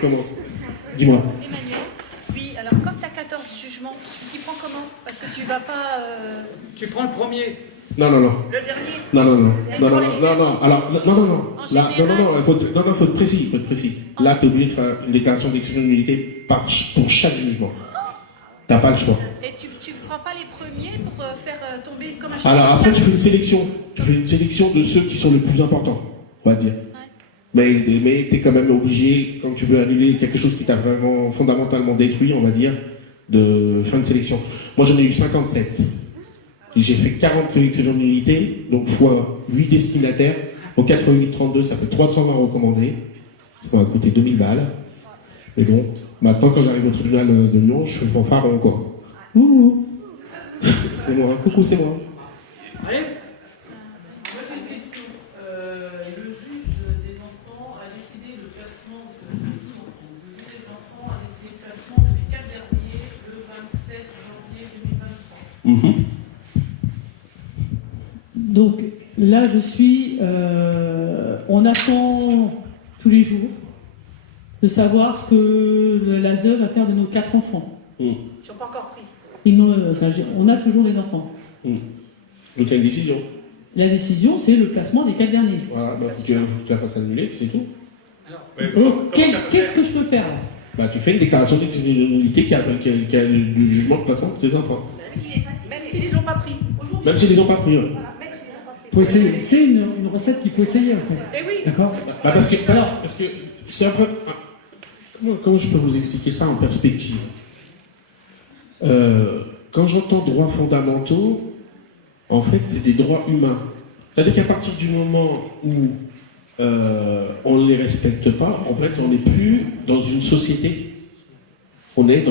commence. Dis-moi. Emmanuel, oui, alors comme tu as 14 jugements, tu t'y prends comment? Parce que tu vas pas... Tu prends le premier. Non. Le dernier? Non. Alors, faut être précis. Là, tu es obligé de faire une déclaration d'exclusion de nullité pour chaque jugement. T'as pas le choix. Et tu prends pas les premiers pour faire tomber comme un chien? Alors après, tu fais une sélection. Tu fais une sélection de ceux qui sont les plus importants, on va dire. Ouais. Mais tu es quand même obligé, quand tu veux annuler quelque chose qui t'a vraiment fondamentalement détruit, on va dire, de faire une sélection. Moi, j'en ai eu 57. Et j'ai fait 40 exclusions de nullité, donc fois 8 destinataires. Au 88-32, ça fait 320 recommandés. Ça m'a coûté 2000 balles. Mais bon, maintenant, quand j'arrive au tribunal de Lyon, je fais fanfare encore. Ouh. C'est moi, coucou, c'est moi. Allez. Moi j'ai une question. Le juge des enfants a décidé le placement de 12 enfants. Le juge des enfants a décidé le placement de les 4 derniers le 27 janvier 2023. Donc là, je suis. On attend tous les jours de savoir ce que l'ASE va faire de nos 4 enfants. Ils sont pas encore pris. On a toujours les enfants. Donc il y a une décision. La décision, c'est le placement des 4 derniers. Voilà, bah, tu la fasses annuler, c'est tout. Alors, qu'est-ce que je peux faire là? Bah, tu fais une déclaration d'exclusionnalité qui a le jugement de placement de tes enfants. Même s'ils les ont pas pris. Même s'ils les ont pas pris. Ouais. Voilà, même s'ils les ont pas pris. Faut essayer. C'est une recette qu'il faut essayer en fait. Eh oui. D'accord? Bah, parce que c'est un peu. Comment je peux vous expliquer ça en perspective? Quand j'entends droits fondamentaux, en fait, c'est des droits humains. C'est-à-dire qu'à partir du moment où on ne les respecte pas, en fait, on n'est plus dans une société. On est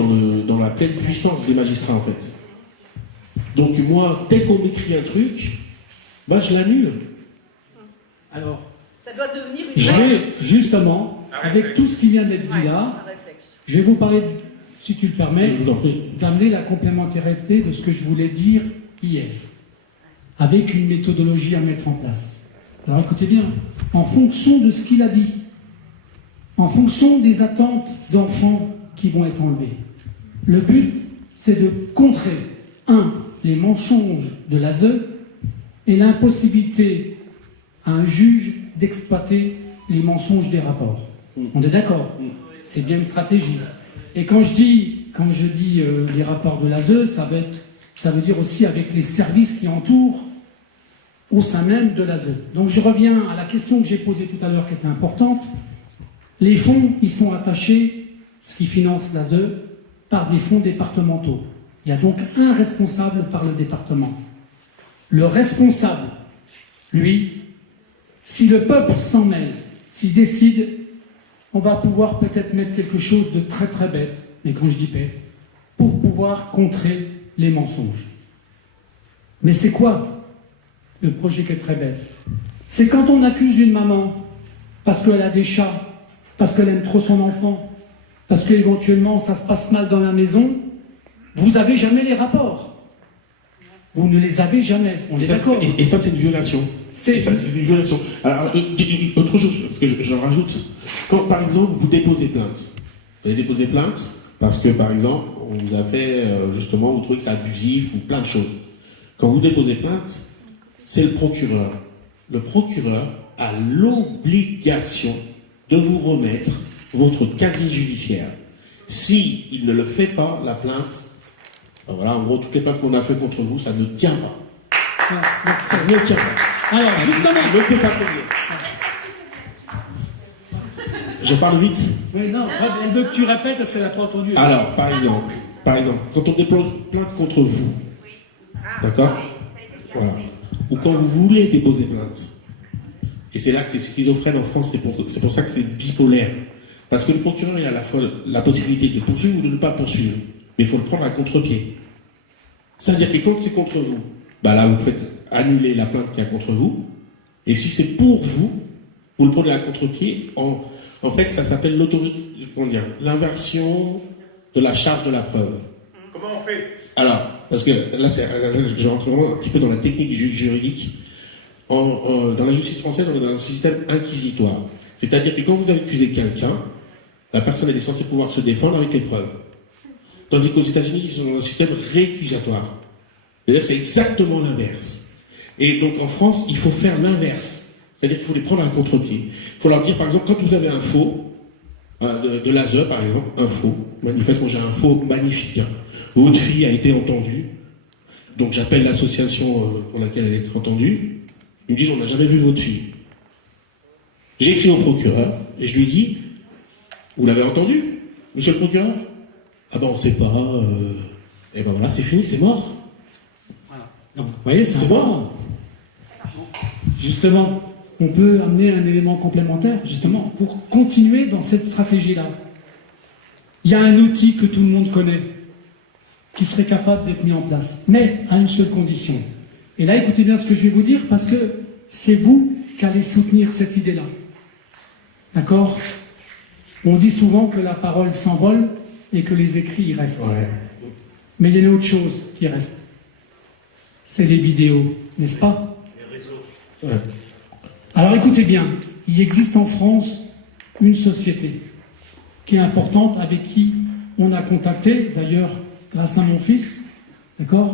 dans la pleine puissance des magistrats, en fait. Donc moi, dès qu'on m'écrit un truc, bah, je l'annule. Alors, Ça doit devenir une je vais justement, avec tout ce qui vient d'être dit là, un réflexe. je vais vous parler, si tu le permets, Je vous en prie. d'amener la complémentarité de ce que je voulais dire hier, avec une méthodologie à mettre en place. Alors écoutez bien, en fonction de ce qu'il a dit, en fonction des attentes d'enfants qui vont être enlevés, le but, c'est de contrer, les mensonges de l'ASE et l'impossibilité à un juge d'exploiter les mensonges des rapports. On est d'accord? C'est bien une stratégie. Et quand je dis les rapports de l'ASE, ça veut dire aussi avec les services qui entourent au sein même de l'ASE. Donc je reviens à la question que j'ai posée tout à l'heure qui était importante. Les fonds, ils sont attachés, ce qui finance l'ASE, par des fonds départementaux. Il y a donc un responsable par le département. Le responsable, lui, si le peuple s'en mêle, s'il décide, on va pouvoir peut-être mettre quelque chose de très très bête, mais quand je dis bête, pour pouvoir contrer les mensonges. Mais c'est quoi le projet qui est très bête? C'est quand on accuse une maman parce qu'elle a des chats, parce qu'elle aime trop son enfant, parce qu'éventuellement ça se passe mal dans la maison, vous n'avez jamais les rapports. Vous ne les avez jamais. On est d'accord. Et ça, c'est une violation. C'est une violation. Alors, autre chose, parce que j'en rajoute. Quand, par exemple, vous déposez plainte. Vous allez déposer plainte parce que, par exemple, on vous a fait, justement, vous trouvez que c'est abusif ou plein de choses. Quand vous déposez plainte, c'est le procureur. Le procureur a l'obligation de vous remettre votre casier judiciaire. Si il ne le fait pas, la plainte, voilà, en gros, toutes les plaintes qu'on a fait contre vous, ça ne tient pas. Ça ne tient pas. Alors, justement, ne peut pas tenir. Je parle vite. oui, non, elle veut que tu répètes parce qu'elle n'a pas entendu. Alors, par exemple, quand on dépose plainte contre vous, d'accord? Voilà. Ou quand vous voulez déposer plainte. Et c'est là que c'est schizophrène en France, c'est pour ça que c'est bipolaire. Parce que le procureur, il a à la fois la possibilité de poursuivre ou de ne pas poursuivre. Mais il faut le prendre à contre-pied. C'est-à-dire que quand c'est contre vous, bah là, vous faites annuler la plainte qu'il y a contre vous. Et si c'est pour vous, vous le prenez à contre-pied. En fait, ça s'appelle l'inversion de la charge de la preuve. Comment on fait? Alors, parce que là, je rentre vraiment un petit peu dans la technique juridique. Dans la justice française, on est dans un système inquisitoire. C'est-à-dire que quand vous accusez quelqu'un, la personne elle est censée pouvoir se défendre avec les preuves. Tandis qu'aux États-Unis, ils sont dans un système récusatoire. C'est-à-dire que c'est exactement l'inverse. Et donc en France, il faut faire l'inverse. C'est-à-dire qu'il faut les prendre à un contre-pied. Il faut leur dire, par exemple, quand vous avez un faux, de l'ASE par exemple, un faux, manifestement j'ai un faux magnifique. Hein. Votre fille a été entendue, donc j'appelle l'association pour laquelle elle a été entendue. Ils me disent, on n'a jamais vu votre fille. J'écris au procureur et je lui dis, vous l'avez entendu, monsieur le procureur? Ah ben on sait pas, et ben voilà, c'est fini, c'est mort. Voilà. Donc, vous voyez, C'est mort. Justement, on peut amener un élément complémentaire, justement, pour continuer dans cette stratégie-là. Il y a un outil que tout le monde connaît, qui serait capable d'être mis en place, mais à une seule condition. Et là, écoutez bien ce que je vais vous dire, parce que c'est vous qui allez soutenir cette idée-là. D'accord? On dit souvent que la parole s'envole et que les écrits y restent. Ouais. Mais il y a une autre chose qui reste. C'est les vidéos, n'est-ce pas? Ouais. Alors écoutez bien, il existe en France une société qui est importante, avec qui on a contacté, d'ailleurs grâce à mon fils, d'accord?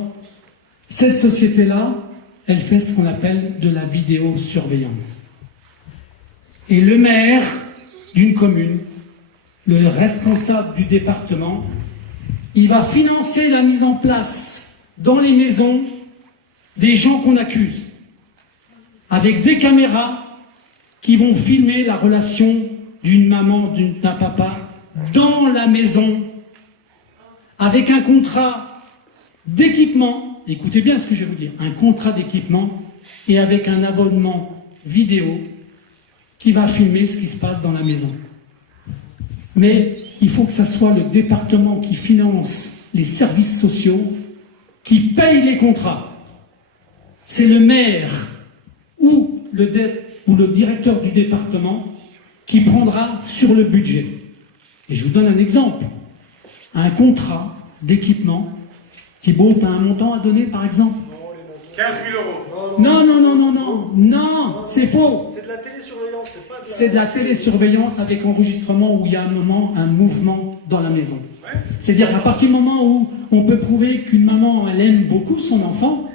Cette société-là, elle fait ce qu'on appelle de la vidéosurveillance. Et le maire d'une commune, le responsable du département, il va financer la mise en place dans les maisons des gens qu'on accuse, avec des caméras qui vont filmer la relation d'une maman, d'un papa, dans la maison, avec un contrat d'équipement, écoutez bien ce que je vais vous dire, un contrat d'équipement et avec un abonnement vidéo qui va filmer ce qui se passe dans la maison. Mais il faut que ça soit le département qui finance les services sociaux, qui paye les contrats. C'est le maire ou le directeur du département qui prendra sur le budget. Et je vous donne un exemple. Un contrat d'équipement, Thibault, tu as un montant à donner par exemple? 15 000 euros. Non, c'est faux. C'est de la télésurveillance, c'est pas de la... C'est de la télésurveillance avec enregistrement où il y a un mouvement dans la maison. C'est-à-dire à partir du moment où on peut prouver qu'une maman, elle aime beaucoup son enfant,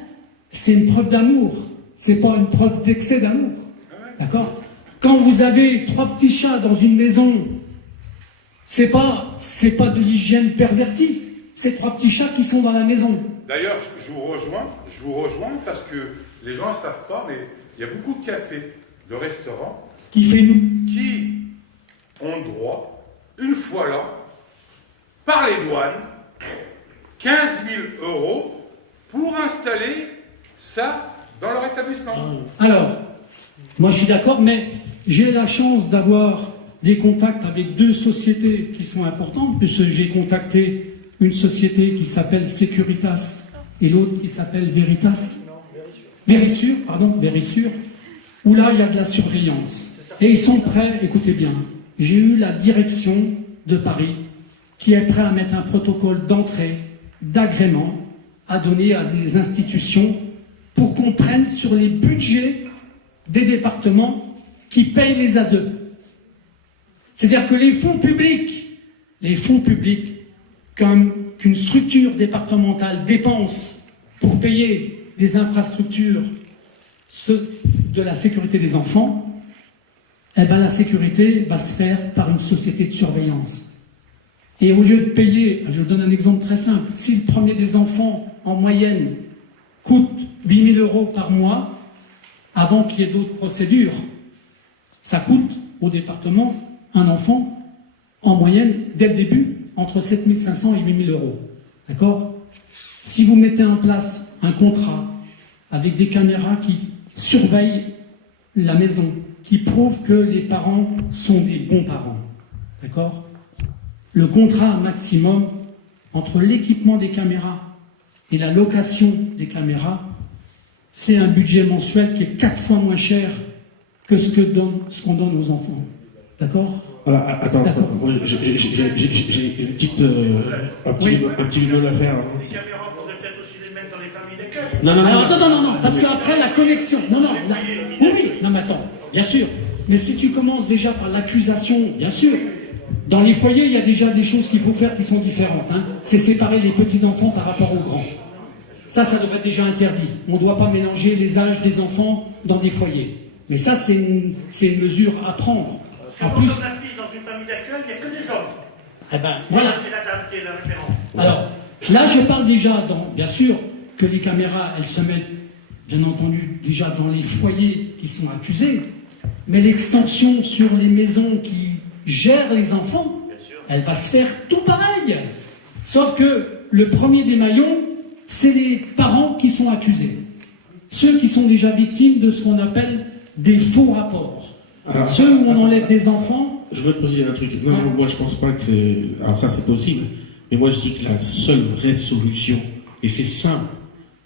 c'est une preuve d'amour. C'est pas une preuve d'excès d'amour. D'accord? Quand vous avez 3 petits chats dans une maison, c'est pas de l'hygiène pervertie. C'est 3 petits chats qui sont dans la maison. D'ailleurs, je vous rejoins parce que les gens ne savent pas, mais il y a beaucoup de cafés, de restaurants Qui fait nous? qui ont droit, une fois là, par les douanes, 15 000 euros pour installer ça dans leur établissement. Alors, moi je suis d'accord, mais j'ai la chance d'avoir des contacts avec 2 sociétés qui sont importantes, puisque j'ai contacté une société qui s'appelle Securitas et l'autre qui s'appelle Veritas. Verisure, où là il y a de la surveillance. Et ils sont prêts, écoutez bien, j'ai eu la direction de Paris qui est prêt à mettre un protocole d'entrée, d'agrément, à donner à des institutions pour qu'on prenne sur les budgets des départements qui payent les ASE. C'est-à-dire que les fonds publics qu'une structure départementale dépense pour payer des infrastructures de la sécurité des enfants, eh ben la sécurité va se faire par une société de surveillance. Et au lieu de payer, je vous donne un exemple très simple, si le premier des enfants, en moyenne, coûte 8 000 euros par mois, avant qu'il y ait d'autres procédures, ça coûte au département, un enfant, en moyenne, dès le début, entre 7 500 et 8 000 euros. D'accord? Si vous mettez en place un contrat avec des caméras qui surveillent la maison, qui prouvent que les parents sont des bons parents, d'accord? Le contrat maximum entre l'équipement des caméras et la location des caméras, c'est un budget mensuel qui est 4 fois moins cher que ce qu'on donne aux enfants. D'accord? Alors, attends, j'ai une petite, un petit bémol à faire. Les caméras, il faudrait peut-être aussi les mettre dans les familles d'accueil. Non, Non, parce qu'après la connexion. Oui, non, mais attends, bien sûr. Mais si tu commences déjà par l'accusation, bien sûr. Dans les foyers, il y a déjà des choses qu'il faut faire qui sont différentes. Hein. C'est séparer les petits-enfants par rapport aux grands. Ça devrait être déjà interdit. On ne doit pas mélanger les âges des enfants dans des foyers. Mais ça, c'est une mesure à prendre. En plus, Quand on a fille dans une famille d'accueil, il n'y a que des hommes. eh ben, voilà. Qui est la référence. Alors, là, je parle déjà, bien sûr, que les caméras, elles se mettent, bien entendu, déjà dans les foyers qui sont accusés, mais l'extension sur les maisons qui gèrent les enfants, elle va se faire tout pareil. Sauf que le premier des maillons, c'est les parents qui sont accusés. Ceux qui sont déjà victimes de ce qu'on appelle des faux rapports. Alors, Ceux où on enlève des enfants. Je veux te poser un truc. Non, moi je pense pas que c'est. Alors ça c'est possible. Mais moi je dis que la seule vraie solution, et c'est simple,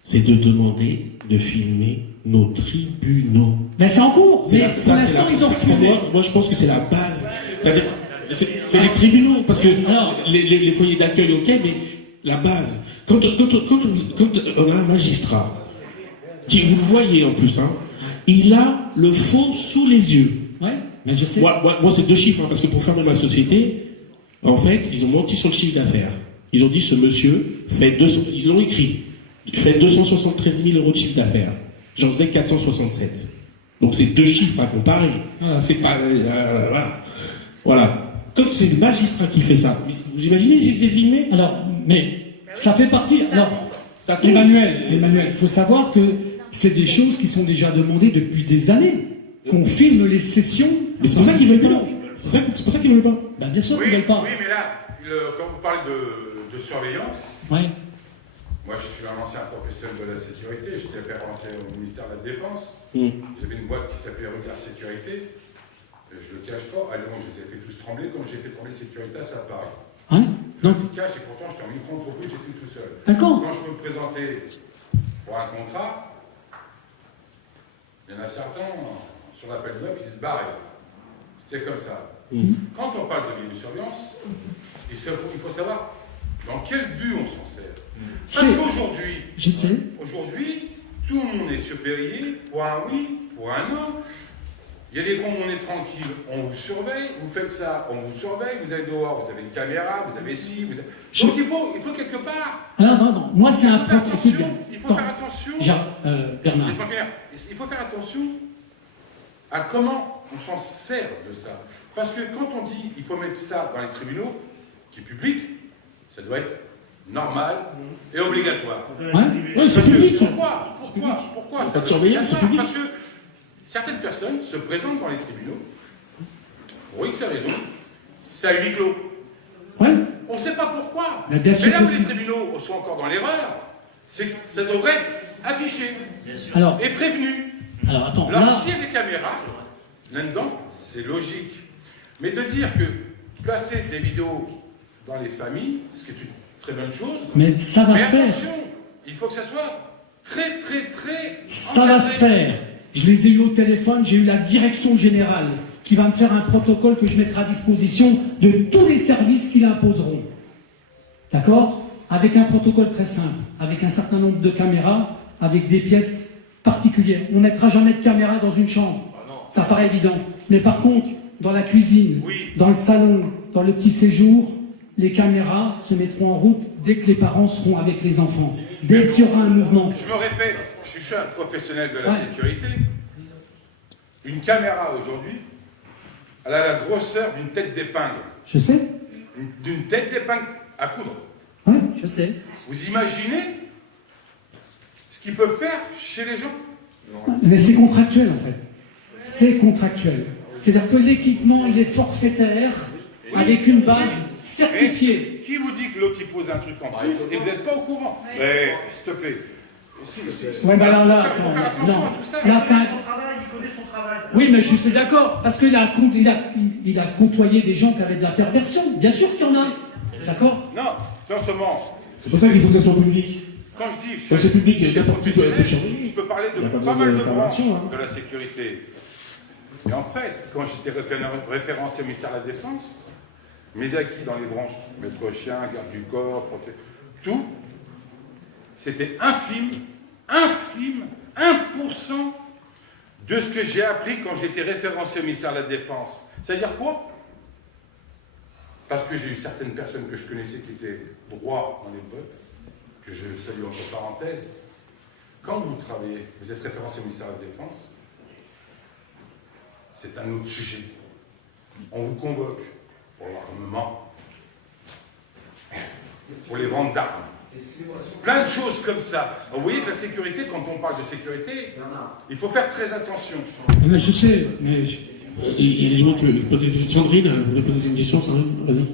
c'est de demander de filmer nos tribunaux. Ben c'est en cours. Mais pour c'est l'instant, ils ont refusé. moi je pense que c'est la base. C'est-à-dire, c'est les tribunaux, parce que les foyers d'accueil, ok, mais la base. Quand on a un magistrat, qui vous le voyez en plus, hein, il a le faux sous les yeux. Ouais, mais je sais. Moi c'est 2 chiffres, hein, parce que pour fermer ma société, en fait, ils ont menti sur le chiffre d'affaires. Ils ont dit ce monsieur fait ils l'ont écrit, fait 273 000 euros de chiffre d'affaires. J'en faisais 467. Donc c'est 2 chiffres à comparer. Ah, c'est pas voilà. Quand c'est le magistrat qui fait ça, vous imaginez si c'est filmé? Alors, mais ça fait partie. Alors, Ça tombe. Emmanuel, il faut savoir que c'est des choses qui sont déjà demandées depuis des années. Qu'on filme les sessions. Mais c'est pour ça qu'ils veulent pas. C'est pour ça qu'ils veulent pas. Ben, bien sûr Oui, qu'ils veulent pas. oui, mais là, quand vous parlez de surveillance, Ouais. moi je suis un ancien professionnel de la sécurité, j'étais référencé au ministère de la Défense. J'avais une boîte qui s'appelait Regard Sécurité. Je ne le cache pas, à Lyon, je les ai fait tous trembler comme j'ai fait trembler Sécuritas à Paris. Hein? Je Donc, le cache et pourtant j'étais en micro-entreprise, j'étais tout seul. d'accord. Quand je me présentais pour un contrat, il y en a certains sur l'appel d'offres qui se barraient. C'était comme ça. Quand on parle de vidéosurveillance, il faut savoir dans quel but on s'en sert. Parce qu'aujourd'hui, Je sais. aujourd'hui, tout le monde est surveillé pour un oui, pour un non. Il y a des grands, on est tranquille, on vous surveille, vous faites ça, on vous surveille, vous allez dehors, vous avez une caméra, vous avez ci, vous avez... Donc il faut quelque part. Alors, non. Moi, c'est un Il faut faire attention. Bernard. Laisse-moi finir. Il faut faire attention à comment on s'en sert de ça. Parce que quand on dit il faut mettre ça dans les tribunaux, qui est public, ça doit être normal et obligatoire. Oui, c'est public. Pourquoi Pas de surveillance, c'est public. Parce que certaines personnes se présentent dans les tribunaux, pour X raison, c'est à huis clos. Ouais. On ne sait pas pourquoi. Mais bien sûr là que où les si. tribunaux sont encore dans l'erreur, c'est que ça devrait être affiché Alors, et prévenu. attends. Alors, Là, s'il y a des caméras, là-dedans, c'est logique. Mais de dire que placer des vidéos dans les familles, ce qui est une très bonne chose, mais ça va mais se faire. attention, il faut que ça soit très, très, très... Ça va se faire. Je les ai eu au téléphone, j'ai eu la direction générale qui va me faire un protocole que je mettrai à disposition de tous les services qui l'imposeront. D'accord? Avec un protocole très simple, avec un certain nombre de caméras, avec des pièces particulières. On ne mettra jamais de caméra dans une chambre. Ça paraît évident. Mais par contre, dans la cuisine, dans le salon, dans le petit séjour, les caméras se mettront en route dès que les parents seront avec les enfants. Dès qu'il y aura un mouvement. Je me répète, je suis un professionnel de la sécurité. Une caméra aujourd'hui, elle a la grosseur d'une tête d'épingle. Je sais. D'une tête d'épingle à coudre. Oui, je sais. Vous imaginez ce qu'ils peuvent faire chez les gens? Mais c'est contractuel en fait. C'est contractuel. C'est-à-dire que l'équipement, il est forfaitaire avec une base certifiée. Et qui vous dit que l'autre il pose un truc en plus et vous n'êtes pas au courant? Mais s'il te plaît. Ouais, ben alors là, faut faire attention non. à tout ça. Là, c'est un... Son travail, il connaît son travail. Oui, mais je suis d'accord, parce qu'il a côtoyé des gens qui avaient de la perversion. Bien sûr qu'il y en a. D'accord? Non, non seulement. C'est pour ça qu'il faut que ça soit public. Quand je dis Quand c'est public, je suis n'importe qui peut professionnel, surveiller. je peux parler Il y a pas de besoin pas mal de de branches préparation, hein. de la sécurité. Et en fait, quand j'étais référencé au ministère de la Défense, mes acquis dans les branches, maître chien, garde du corps, tout, c'était infime, 1% de ce que j'ai appris quand j'étais référencé au ministère de la Défense. C'est-à-dire quoi? parce que j'ai eu certaines personnes que je connaissais qui étaient droits à l'époque, que je salue entre parenthèses. Quand vous travaillez, vous êtes référencé au ministère de la Défense, c'est un autre sujet. On vous convoque pour l'armement, pour les ventes d'armes. Plein de choses comme ça. Vous voyez que la sécurité, quand on parle de sécurité, il faut faire très attention. Mais je sais, mais... Il y a des gens qui veulent poser des questions. Sandrine, vous voulez poser une question, Sandrine? Vas-y.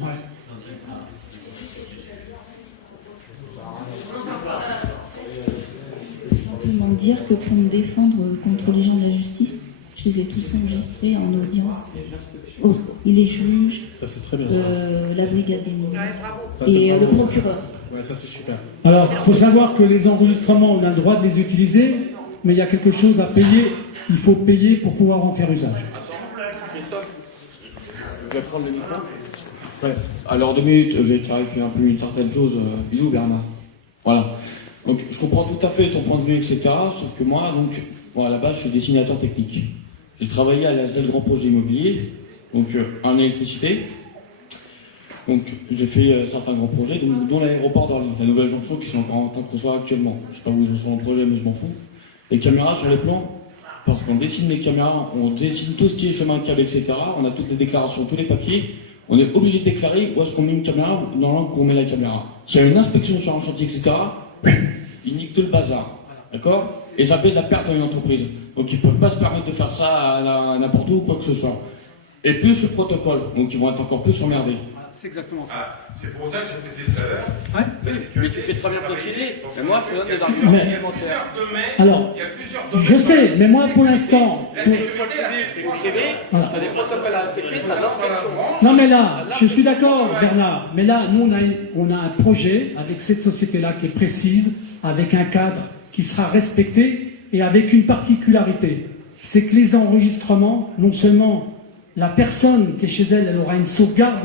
Simplement dire que pour me défendre contre les gens de la justice, je les ai tous enregistrés en audience. Oh, les juges, Ça, c'est très bien, ça. la brigade des mineurs Ouais, bravo. Ça, c'est et le bravo. procureur. Ouais, ça, c'est super. Alors, il faut savoir que les enregistrements, on a le droit de les utiliser, mais il y a quelque chose à payer. Il faut payer pour pouvoir en faire usage. Christophe, je vais prendre le micro. Ouais. Alors 2 minutes, je vais clarifier un peu une certaine chose, Bilou, Bernard. Voilà. Donc je comprends tout à fait ton point de vue, etc. Sauf que moi, donc, bon, à la base, je suis dessinateur technique. J'ai travaillé à la ZEL Grand Projet Immobilier, donc en électricité. Donc j'ai fait certains grands projets, dont l'aéroport d'Orly, la nouvelle jonction qui sont encore en train de construire actuellement. Je sais pas où ils en sont en projet, mais je m'en fous. Les caméras sur les plans, parce qu'on dessine les caméras, on dessine tout ce qui est chemin de câble, etc. On a toutes les déclarations, tous les papiers. On est obligé de déclarer où est-ce qu'on met une caméra, dans l'angle où on met la caméra. S'il y a une inspection sur un chantier, etc., ils niquent tout le bazar. D'accord? Et ça fait de la perte dans une entreprise. Donc ils ne peuvent pas se permettre de faire ça à n'importe où ou quoi que ce soit. Et plus le protocole, donc ils vont être encore plus emmerdés. C'est exactement ça. Ah, c'est pour ça que j'ai précisé tout à l'heure. Ouais. La sécurité, Mais tu fais très bien préciser. Mais moi, je te donne des Mais- arguments Il y a supplémentaires. plusieurs domaines. Alors, Il y a plusieurs domaines. je sais, mais moi, pour l'instant... La pour- sécurité, Voilà. T'as des protocoles à respecter, t'as l'inspection. Non mais là, je suis d'accord Bernard, mais là, nous on a un projet avec cette société-là qui est précise, avec un cadre qui sera respecté et avec une particularité, c'est que les enregistrements, non seulement la personne qui est chez elle, elle aura une sauvegarde,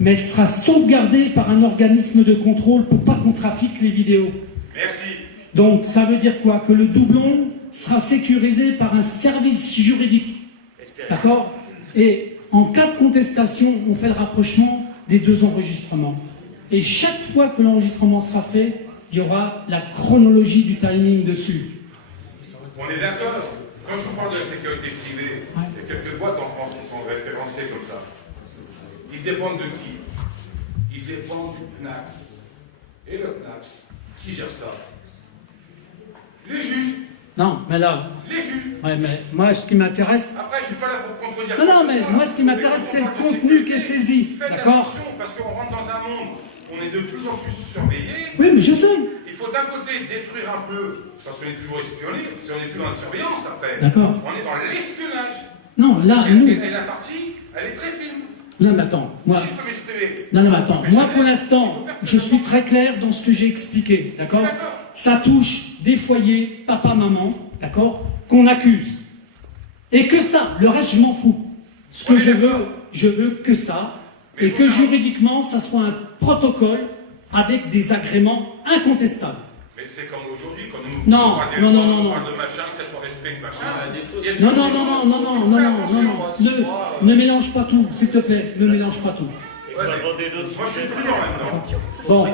mais elle sera sauvegardée par un organisme de contrôle pour pas qu'on trafique les vidéos. Merci. Donc ça veut dire quoi? Que le doublon sera sécurisé par un service juridique. D'accord? Et en cas de contestation, on fait le rapprochement des 2 enregistrements. Et chaque fois que l'enregistrement sera fait, il y aura la chronologie du timing dessus. On est d'accord. Quand je vous parle de la sécurité privée, il y a quelques boîtes en France qui sont référencées comme ça. Ils dépendent de qui? Ils dépendent du CNAPS. Et le CNAPS, qui gère ça? Les juges. Non, mais là, Les juges. ouais, mais moi, ce qui m'intéresse... Après, je suis pas là pour contredire. Non, mais moi, ce qui m'intéresse, c'est le contenu qui est saisi. Faites D'accord? attention, parce qu'on rentre dans un monde où on est de plus en plus surveillé. Oui, mais je sais. Il faut d'un côté détruire un peu, parce qu'on est toujours espionné, si on n'est plus dans la surveillance après. D'accord. On est dans l'espionnage. Non, là, nous... Et la partie, elle est très fine. Non, mais attends, moi... Si je peux m'exprimer. Non, mais attends, moi pour l'instant, je suis très clair dans ce que j'ai expliqué, d'accord? Ça touche des foyers, papa, maman, d'accord? Qu'on accuse. Et que ça, le reste, je m'en fous. Ce que je veux que ça, et que juridiquement, ça soit un protocole avec des agréments incontestables. Mais c'est comme aujourd'hui, quand nous Non, on parle des non, lois, non, on non, parle non. de machin, que ça soit respect de machin. Ouais, des choses- Il y a Non, des non, choses- non, non, non, non, non, non, non, ne mélange pas tout, s'il te plaît, ne mélange pas tout. Ouais, mais moi, je suis prudent maintenant. Bon,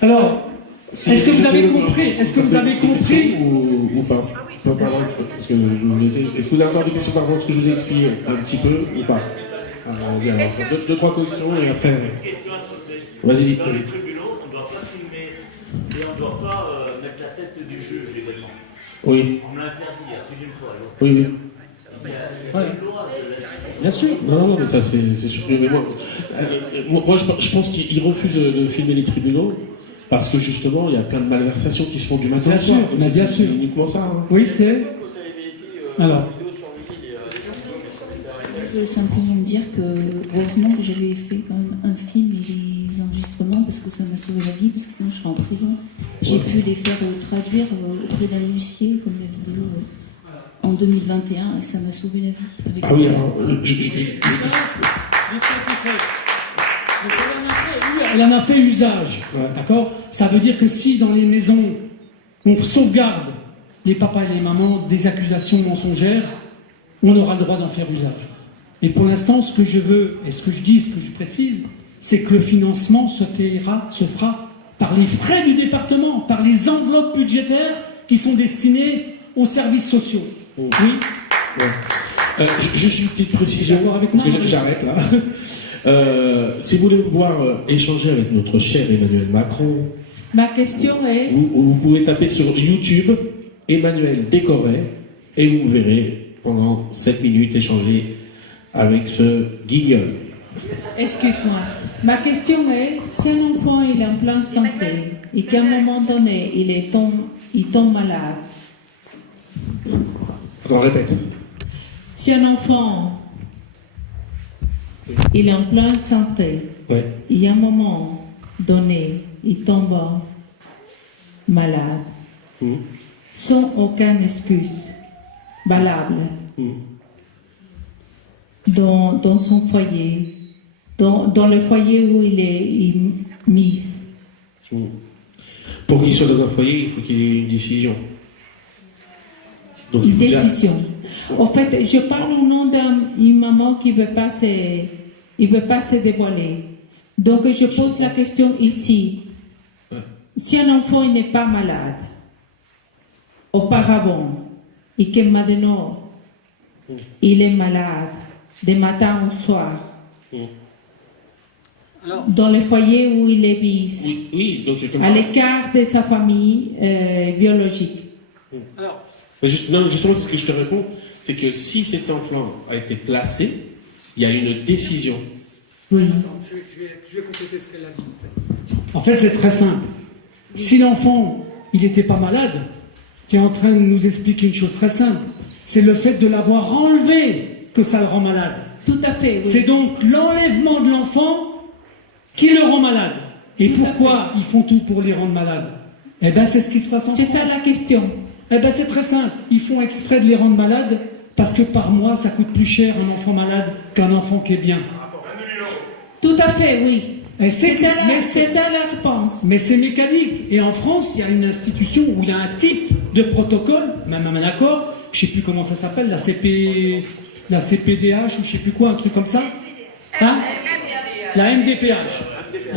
alors, est-ce que vous avez compris? Est-ce que vous avez compris? Ou pas? Parce que je vous laisser. Est-ce que vous avez encore des questions par rapport à ce que je vous ai expliqué un petit peu ou pas? Bien, Est-ce que- 2-3 questions et après. Question à te poser. Vas-y. Dans les tribunaux, on ne doit pas filmer et on ne doit pas mettre la tête du juge légalement. Oui, On me l'a interdit il y a plus d'une fois. oui, oui. Il y a une loi de la... Bien sûr. Non, non, mais ça c'est supprimé. Mais moi, je pense qu'ils refusent de filmer les tribunaux parce que justement, il y a plein de malversations qui se font du matin Bien au soir. sûr, mais bien C'est sûr. uniquement ça. Hein. Oui, c'est... Alors, Je veux simplement dire que heureusement que j'avais fait quand même un film et les enregistrements parce que ça m'a sauvé la vie, parce que sinon je serais en prison. J'ai pu les faire traduire auprès d'un huissier comme la vidéo en 2021 et ça m'a sauvé la vie. Avec Ah oui, ça. alors, elle en a fait usage, Ouais. d'accord? Ça veut dire que si dans les maisons, on sauvegarde les papas et les mamans des accusations mensongères, on aura le droit d'en faire usage. Et pour l'instant, ce que je veux, et ce que je dis, ce que je précise, c'est que le financement se fera par les frais du département, par les enveloppes budgétaires qui sont destinées aux services sociaux. Oui. Ouais. Juste une petite précision, parce que j'arrête là. Si vous voulez pouvoir échanger avec notre cher Emmanuel Macron, Ma question est... vous pouvez taper sur YouTube Emmanuel Décoré et vous verrez pendant 7 minutes échanger avec ce guignol. Excuse-moi. Ma question est, si un enfant il est en pleine santé et qu'à un moment donné il tombe malade, On répète. si un enfant il est en pleine santé Ouais. et à un moment donné il tombe malade, sans aucune excuse valable, dans son foyer, dans le foyer où il est mis. Pour qu'il soit dans un foyer, il faut qu'il y ait une décision. Donc, Une décision. En fait, je parle au nom d'une maman qui ne veut pas se dévoiler. Donc, je pose la question ici. Si un enfant n'est pas malade, auparavant, et que maintenant, il est malade, de matin au soir, dans le foyer où il est mis, donc, comme à ça. l'écart de sa famille biologique. Alors, Non, justement, c'est ce que je te réponds, c'est que si cet enfant a été placé, il y a une décision. Oui. attends, je vais compléter ce qu'elle a dit. En fait, c'est très simple. Si l'enfant, il n'était pas malade, tu es en train de nous expliquer une chose très simple. C'est le fait de l'avoir enlevé que ça le rend malade. Tout à fait, oui. C'est donc l'enlèvement de l'enfant qui le rend malade. Et pourquoi ils font tout pour les rendre malades? Eh bien, c'est ce qui se passe en France. C'est ça la question. Eh bien, c'est très simple. Ils font exprès de les rendre malades parce que par mois, ça coûte plus cher un enfant malade qu'un enfant qui est bien. Tout à fait, oui. Et C'est ça la réponse. Mais c'est mécanique. Et en France, il y a une institution où il y a un type de protocole, même un accord, je ne sais plus comment ça s'appelle, la CPDH ou je ne sais plus quoi, un truc comme ça. Hein? La MDPH.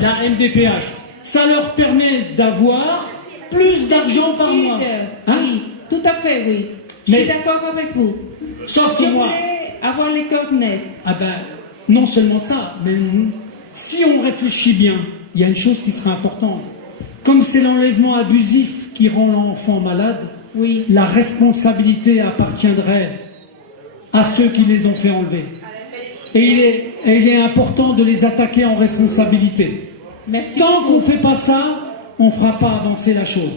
La MDPH. Ça leur permet d'avoir plus d'argent par mois. Hein? Oui, tout à fait, oui. Je Mais- suis d'accord avec vous. Sauf que Je moi... voulais avoir les cornets. Ah ben, non seulement ça, mais si on réfléchit bien, il y a une chose qui serait importante. Comme c'est l'enlèvement abusif qui rend l'enfant malade, Oui. la responsabilité appartiendrait à ceux qui les ont fait enlever. Et il est important de les attaquer en responsabilité. Merci. Tant qu'on ne fait pas ça, on ne fera pas avancer la chose.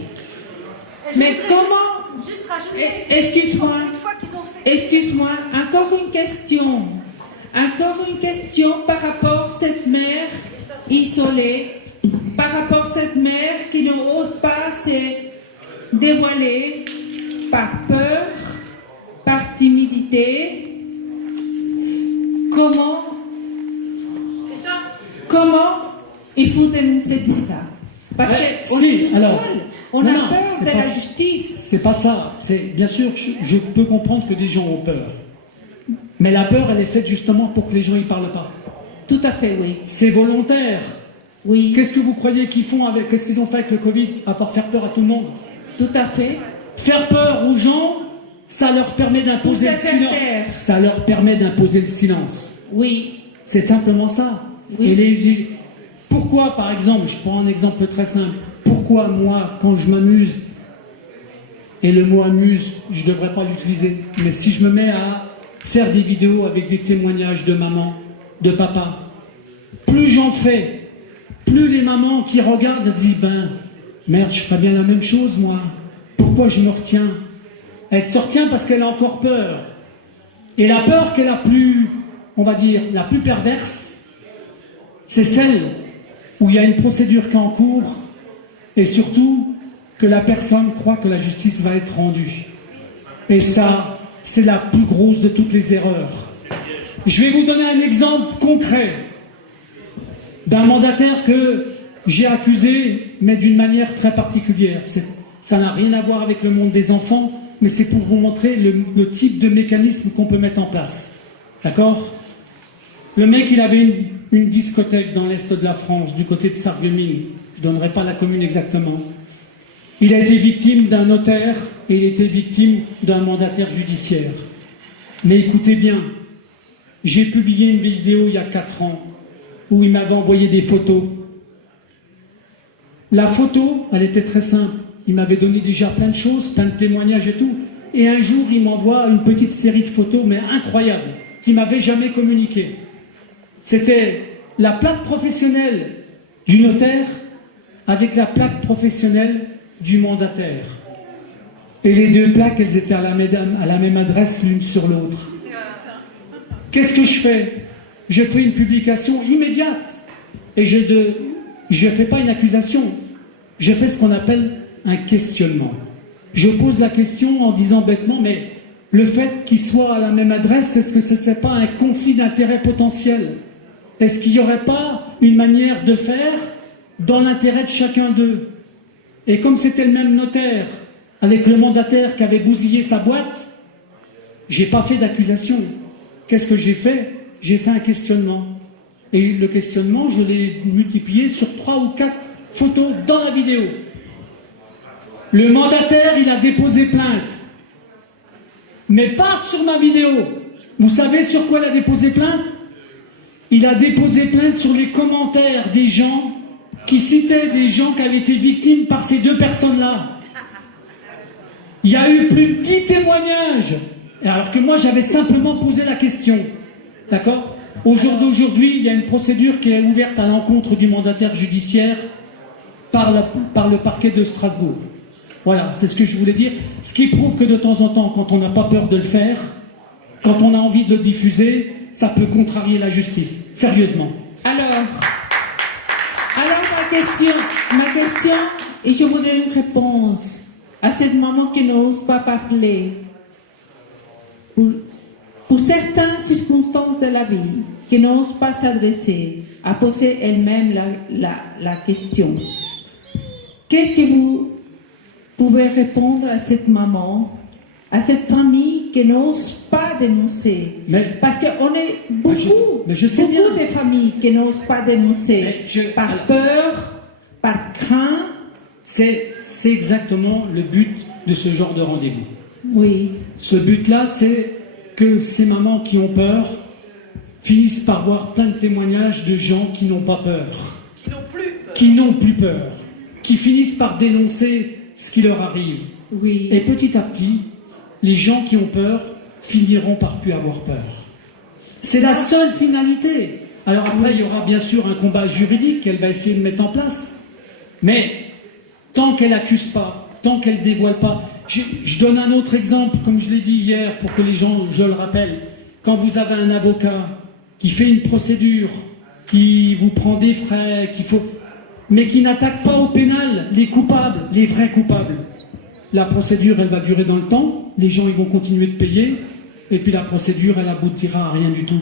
Mais comment... Juste rajouter. Excuse-moi. Une fois qu'ils ont fait. Excuse-moi, encore une question. Encore une question par rapport à cette mère isolée, par rapport à cette mère qui n'ose pas se dévoiler par peur, par timidité. Comment il faut dénoncer tout ça? Parce qu'on est alors, seul. On non, a non, peur c'est de pas- la justice. C'est pas ça. C'est bien sûr, je peux comprendre que des gens ont peur, mais la peur, elle est faite justement pour que les gens y parlent pas. Tout à fait, oui. C'est volontaire. Oui, Qu'est-ce que vous croyez qu'ils font avec? Qu'est-ce qu'ils ont fait avec le Covid à part faire peur à tout le monde? tout à fait. Faire peur aux gens, ça leur permet d'imposer le Pour se silence. taire. Ça leur permet d'imposer le silence. Oui, C'est simplement ça. Oui. Et pourquoi, par exemple, je prends un exemple très simple, pourquoi moi, quand je m'amuse, et le mot amuse, je ne devrais pas l'utiliser, mais si je me mets à faire des vidéos avec des témoignages de maman, de papa, plus j'en fais, plus les mamans qui regardent disent, ben, merde, je ferais bien la même chose, moi. Pourquoi je me retiens? Elle se retient parce qu'elle a encore peur. Et la peur qu'elle a plus, on va dire, la plus perverse, c'est celle où il y a une procédure qui est en cours et surtout que la personne croit que la justice va être rendue. Et ça, c'est la plus grosse de toutes les erreurs. Je vais vous donner un exemple concret d'un mandataire que j'ai accusé, mais d'une manière très particulière. Ça n'a rien à voir avec le monde des enfants, mais c'est pour vous montrer le type de mécanisme qu'on peut mettre en place. D'accord? Le mec, il avait une discothèque dans l'est de la France, du côté de Sarreguemines, je ne donnerai pas la commune exactement. Il a été victime d'un notaire et il a été victime d'un mandataire judiciaire. Mais écoutez bien, j'ai publié une vidéo il y a 4 ans où il m'avait envoyé des photos. La photo, elle était très simple. Il m'avait donné déjà plein de choses, plein de témoignages et tout. Et un jour, il m'envoie une petite série de photos, mais incroyables, qu'il ne m'avait jamais communiquées. C'était la plaque professionnelle du notaire avec la plaque professionnelle du mandataire. Et les deux plaques, elles étaient à la même adresse l'une sur l'autre. Qu'est-ce que je fais? Je fais une publication immédiate. Et je ne fais pas une accusation. Je fais ce qu'on appelle un questionnement. Je pose la question en disant bêtement, mais le fait qu'ils soient à la même adresse, est-ce que ce n'est pas un conflit d'intérêts potentiel? Est-ce qu'il n'y aurait pas une manière de faire dans l'intérêt de chacun d'eux? Et comme c'était le même notaire, avec le mandataire qui avait bousillé sa boîte, j'ai pas fait d'accusation. Qu'est-ce que j'ai fait? J'ai fait un questionnement. Et le questionnement, je l'ai multiplié sur 3 ou 4 photos dans la vidéo. Le mandataire, il a déposé plainte. Mais pas sur ma vidéo. Vous savez sur quoi il a déposé plainte? Il a déposé plainte sur les commentaires des gens qui citaient des gens qui avaient été victimes par ces deux personnes-là. Il y a eu plus de 10 témoignages, alors que moi j'avais simplement posé la question. D'accord? Au jour d'aujourd'hui, il y a une procédure qui est ouverte à l'encontre du mandataire judiciaire par le parquet de Strasbourg. Voilà, c'est ce que je voulais dire. Ce qui prouve que de temps en temps, quand on n'a pas peur de le faire, quand on a envie de le diffuser, ça peut contrarier la justice. Sérieusement. Alors ma question, et je voudrais une réponse à cette maman qui n'ose pas parler. Pour certaines circonstances de la vie, qui n'ose pas s'adresser, à poser elle-même la question. Qu'est-ce que vous pouvez répondre à cette maman, à cette famille qui n'ose pas dénoncer? Parce qu'on est beaucoup de familles qui n'osent pas dénoncer, par peur, par crainte. C'est exactement le but de ce genre de rendez-vous. Oui. Ce but-là, c'est que ces mamans qui ont peur finissent par voir plein de témoignages de gens qui n'ont pas peur. Qui n'ont plus peur. Qui finissent par dénoncer ce qui leur arrive. Oui. Et petit à petit, les gens qui ont peur finiront par plus avoir peur. C'est la seule finalité. Alors après, il y aura bien sûr un combat juridique qu'elle va essayer de mettre en place. Mais tant qu'elle n'accuse pas, tant qu'elle ne dévoile pas... Je donne un autre exemple, comme je l'ai dit hier, pour que les gens, je le rappelle. Quand vous avez un avocat qui fait une procédure, qui vous prend des frais, mais qui n'attaque pas au pénal les coupables, les vrais coupables, la procédure, elle va durer dans le temps, les gens ils vont continuer de payer, et puis la procédure, elle aboutira à rien du tout.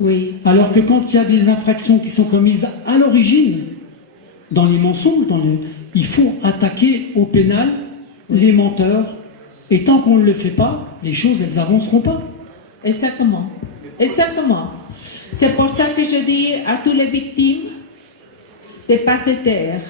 Oui. Alors que quand il y a des infractions qui sont commises à l'origine, dans les mensonges, il faut attaquer au pénal les menteurs, et tant qu'on ne le fait pas, les choses, elles n'avanceront pas. Exactement. Exactement. C'est pour ça que je dis à toutes les victimes de ne pas se taire.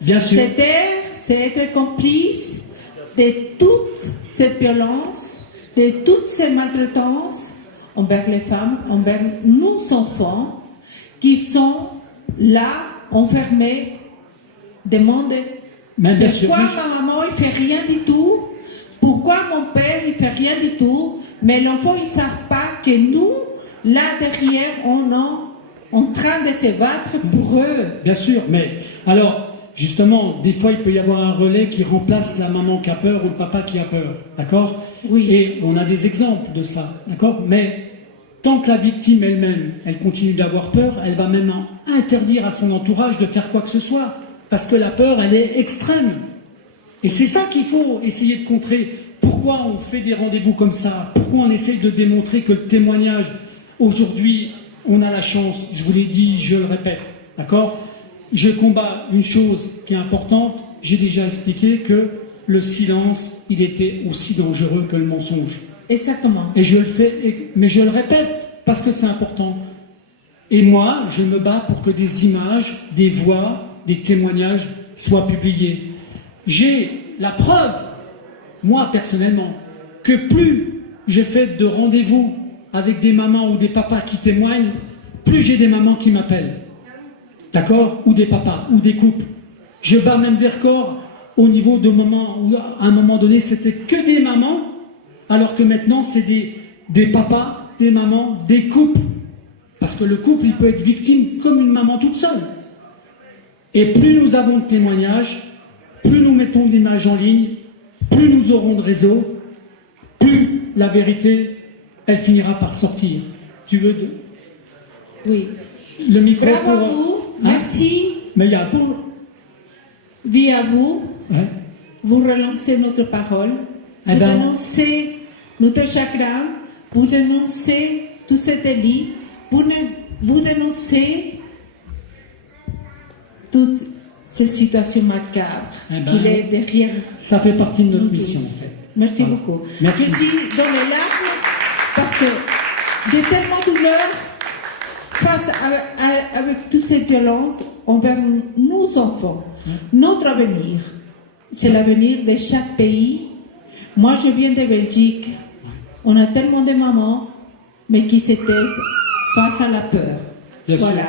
Bien sûr. Se taire, c'est être complice de toute cette violence, de toutes ces maltraitances envers les femmes, envers nos enfants, qui sont là, enfermés, demandent pourquoi ma maman ne fait rien du tout, pourquoi mon père ne fait rien du tout, mais l'enfant ils ne savent pas que nous, là derrière, on est en train de se battre pour eux. Bien sûr, mais alors, justement, des fois il peut y avoir un relais qui remplace la maman qui a peur ou le papa qui a peur, d'accord? Oui. Et on a des exemples de ça, d'accord? Mais tant que la victime elle-même, elle continue d'avoir peur, elle va même interdire à son entourage de faire quoi que ce soit. Parce que la peur, elle est extrême. Et c'est ça qu'il faut essayer de contrer. Pourquoi on fait des rendez-vous comme ça? Pourquoi on essaye de démontrer que le témoignage, aujourd'hui, on a la chance, je vous l'ai dit, je le répète, d'accord? Je combats une chose qui est importante, j'ai déjà expliqué que le silence, il était aussi dangereux que le mensonge. Exactement. Et je le fais, mais je le répète, parce que c'est important. Et moi, je me bats pour que des images, des voix, des témoignages soient publiés. J'ai la preuve, moi personnellement, que plus je fais de rendez-vous avec des mamans ou des papas qui témoignent, plus j'ai des mamans qui m'appellent. D'accord? Ou des papas, ou des couples. Je bats même des records au niveau de moments où, à un moment donné, c'était que des mamans, alors que maintenant, c'est des papas, des mamans, des couples. Parce que le couple, il peut être victime comme une maman toute seule. Et plus nous avons de témoignages, plus nous mettons d'images en ligne, plus nous aurons de réseaux, plus la vérité, elle finira par sortir. Tu veux de... Oui. Le micro Bravo pour... à vous. Merci. Mais il y a... Pour... Vie à vous. Hein? Vous relancez notre parole. Eh Vous ben... dénoncez notre chagrin. Vous dénoncez tout cet délit. Vous dénoncez toutes ces situations macabres qu'il est derrière. Ça fait partie de notre mission, en fait. Merci voilà. beaucoup. Merci. Je suis dans les larmes parce que j'ai tellement de douleur face avec toutes ces violences envers nos enfants. Notre avenir, c'est l'avenir de chaque pays. Moi, je viens de Belgique. On a tellement de mamans, mais qui se taisent face à la peur. Bien voilà.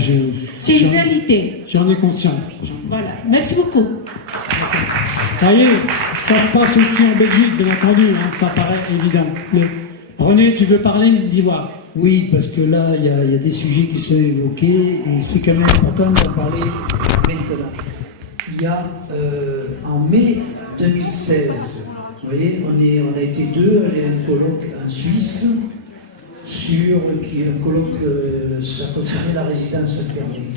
sûr. Mais c'est une réalité. J'en ai conscience. Voilà. Merci beaucoup. Vous voyez, ça se passe aussi en Belgique, bien entendu, hein, ça paraît évident. Mais René, tu veux parler d'Ivoire? Oui, parce que là, il y a des sujets qui sont évoqués et c'est quand même important d'en parler maintenant. Il y a en mai 2016, vous voyez, on a été deux, aller à un colloque en Suisse, un colloque, ça concernait la résidence alternée.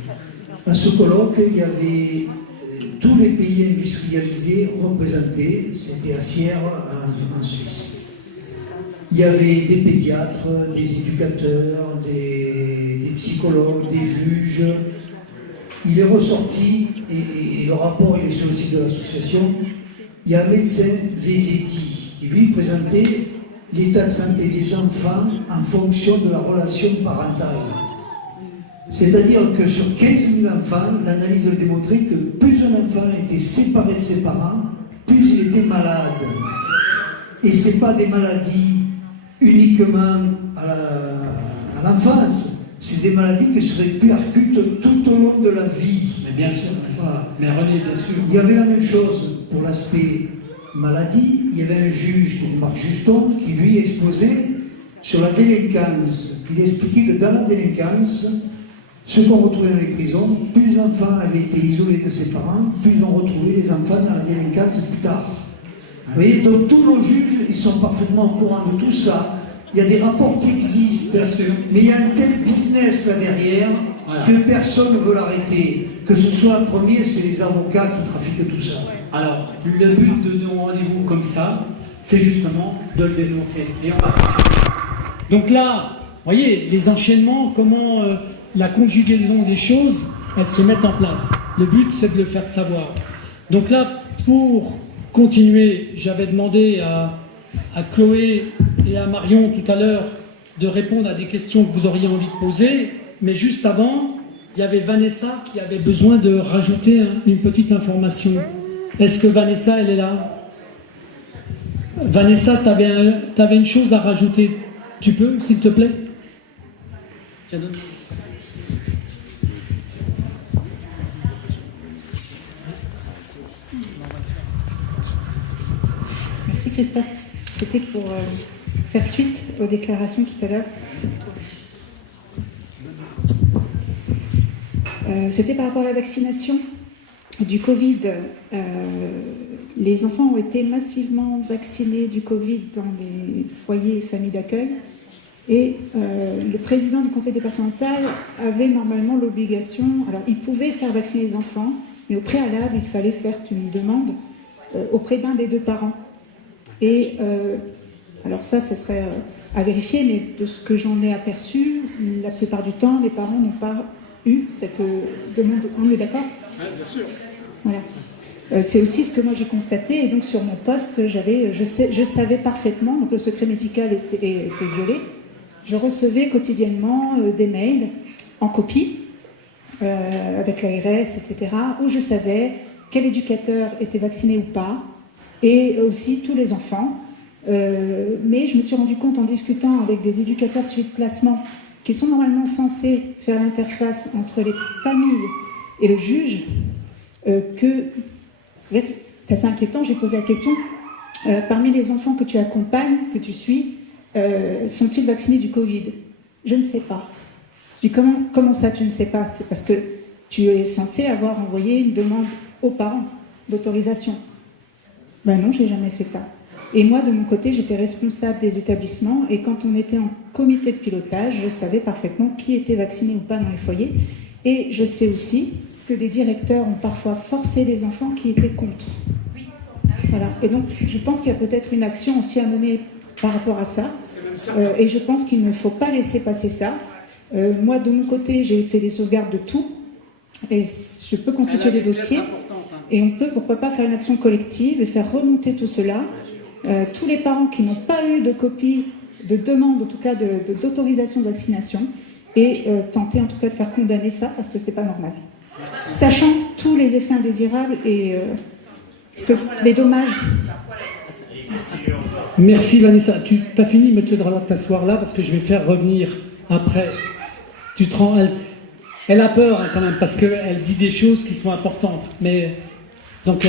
À ce colloque, il y avait tous les pays industrialisés représentés, c'était à Sierre en Suisse. Il y avait des pédiatres, des éducateurs, des psychologues, des juges. Il est ressorti, et le rapport il est sur le site de l'association, il y a un médecin Vesetti qui lui présentait l'état de santé des enfants en fonction de la relation parentale. C'est-à-dire que sur 15 000 enfants, l'analyse a démontré que plus un enfant était séparé de ses parents, plus il était malade. Et ce n'est pas des maladies uniquement à l'enfance, c'est des maladies qui se répercutent tout au long de la vie. Mais bien sûr. Voilà. Mais René, bien sûr. Il y avait la même chose pour l'aspect maladie. Il y avait un juge, Marc Juston, qui lui exposait sur la délinquance. Il expliquait que dans la délinquance, ce qu'on retrouvait dans les prisons, plus l'enfant avait été isolé de ses parents, plus on retrouvait les enfants dans la délinquance plus tard. Vous voyez, donc tous nos juges, ils sont parfaitement au courant de tout ça. Il y a des rapports qui existent, mais il y a un tel business là derrière que personne ne veut l'arrêter. Que ce soit un premier, c'est les avocats qui trafiquent tout ça. Alors, le but de nos rendez-vous comme ça, c'est justement de le dénoncer. Et on va... Donc là, vous voyez, les enchaînements, comment la conjugaison des choses, elles se mettent en place. Le but, c'est de le faire savoir. Donc là, pour continuer, j'avais demandé à Chloé et à Marion tout à l'heure de répondre à des questions que vous auriez envie de poser, mais juste avant, il y avait Vanessa qui avait besoin de rajouter une petite information. Est-ce que Vanessa, elle est là? Vanessa, tu avais une chose à rajouter. Tu peux, s'il te plaît? Tiens, donne. Merci Christophe. C'était pour faire suite aux déclarations tout à l'heure. C'était par rapport à la vaccination du Covid. Les enfants ont été massivement vaccinés du Covid dans les foyers et familles d'accueil. Et le président du conseil départemental avait normalement l'obligation, alors il pouvait faire vacciner les enfants, mais au préalable, il fallait faire une demande auprès d'un des deux parents. Et alors ça serait à vérifier, mais de ce que j'en ai aperçu, la plupart du temps, les parents n'ont pas eu cette demande. On est d'accord? Oui, bien sûr. Voilà. C'est aussi ce que moi j'ai constaté, et donc sur mon poste, je savais parfaitement, donc le secret médical était violé. Je recevais quotidiennement des mails en copie, avec l'ARS, etc., où je savais quel éducateur était vacciné ou pas, et aussi tous les enfants. Mais je me suis rendu compte en discutant avec des éducateurs suivi de placement qui sont normalement censés faire l'interface entre les familles et le juge, que c'est assez inquiétant. J'ai posé la question, parmi les enfants que tu accompagnes, que tu suis, sont-ils vaccinés du Covid? Je ne sais pas. Je dis, comment ça tu ne sais pas? C'est parce que tu es censé avoir envoyé une demande aux parents d'autorisation. Ben non, j'ai jamais fait ça. Et moi, de mon côté, j'étais responsable des établissements, et quand on était en comité de pilotage, je savais parfaitement qui était vacciné ou pas dans les foyers. Et je sais aussi que des directeurs ont parfois forcé des enfants qui étaient contre. Voilà. Et donc, je pense qu'il y a peut-être une action aussi à mener par rapport à ça. Et je pense qu'il ne faut pas laisser passer ça. Moi, de mon côté, j'ai fait des sauvegardes de tout. Et je peux constituer des dossiers. Et on peut, pourquoi pas, faire une action collective et faire remonter tout cela. Tous les parents qui n'ont pas eu de copie, de demande, en tout cas d'autorisation de vaccination, et tenter en tout cas de faire condamner ça, parce que c'est pas normal. Sachant tous les effets indésirables et les dommages. Merci Vanessa. Tu as fini, mais tu devras t'asseoir là, parce que je vais faire revenir après. Tu te rends... Elle a peur, hein, quand même, parce qu'elle dit des choses qui sont importantes. Mais donc...